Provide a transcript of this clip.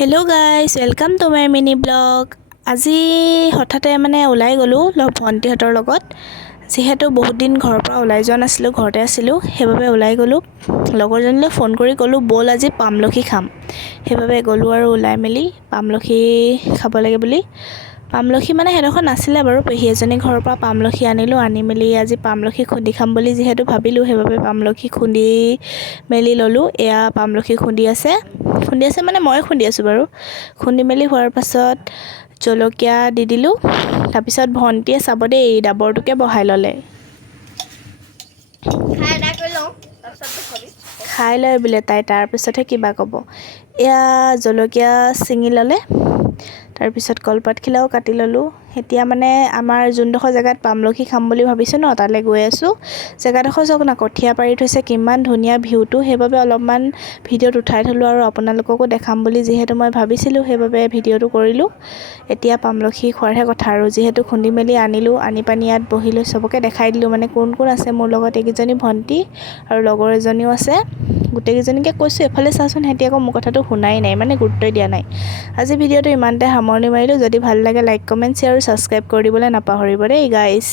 Hello' guys welcome to my mini blog. আজি হঠাতে ওলাই গ'লোঁ ভণ্টিহঁতৰ লগত। যিহেতু বহুত দিন ঘৰৰ পৰা ওলাই যোৱা নাছিলোঁ, ঘৰতে আছিলোঁ, সেইবাবে ওলাই গ'লোঁ। লগৰজনীলৈ ফোন কৰি ক'লোঁ ব'ল আজি পামলখি খাম। সেইবাবে গ'লোঁ আৰু ওলাই মেলি পামলখি খাব লাগে বুলি। পামলখি সেইডোখৰ নাছিলে বাৰু, পেহী এজনী ঘৰৰ পৰা পামলখি আনিলোঁ। আনি মেলি আজি পামলখি খুন্দি খাম বুলি যিহেতু ভাবিলোঁ, সেইবাবে পামলখি খুন্দি মেলি ল'লোঁ। এয়া পামলখি খুন্দি আছে ময়ে খুন্দি আছোঁ বাৰু। খুন্দি মেলি হোৱাৰ পাছত জলকীয়া দি দিলোঁ। তাৰপিছত ভণ্টিয়ে চাব দেই ডাবৰটোকে বহাই ল'লে। খাই লয় বোলে তাই, তাৰপিছতহে কিবা ক'ব। এয়া জলকীয়া ছিঙি ল'লে। তাৰপিছত কলপাতখিলাও কাটি ল'লোঁ। এতিয়া আমাৰ যোনডোখৰ জেগাত পামলখি খাম বুলি ভাবিছোঁ ন, তালৈ গৈ আছোঁ। জেগাডোখৰ চাওক না, কঠীয়া পাৰি থৈছে, কিমান ধুনীয়া ভিউটো। সেইবাবে অলপমান ভিডিঅ'ত উঠাই থ'লোঁ আৰু আপোনালোককো দেখাম বুলি যিহেতু মই ভাবিছিলোঁ, সেইবাবে ভিডিঅ'টো কৰিলোঁ। এতিয়া পামলখি খোৱাৰহে কথা আৰু, যিহেতু খুন্দি মেলি আনিলোঁ। আনি পানি ইয়াত বহিলোঁ, চবকে দেখাই দিলোঁ কোন কোন আছে মোৰ লগত। এইকেইজনী ভণ্টি আৰু লগৰ এজনীও আছে। গোটেইকেইজনীকে কৈছোঁ এফালে চাচোন, সিহঁতি আকৌ মোৰ কথাটো শুনাই নাই, গুৰুত্বই দিয়া নাই। আজি ভিডিঅ'টো ইমানতে সামৰণি মাৰিলোঁ। যদি ভাল লাগে লাইক, কমেণ্ট, শ্বেয়াৰ আৰু ছাবস্ক্ৰাইব কৰি দিবলৈ নাপাহৰিব দেই গাইছ।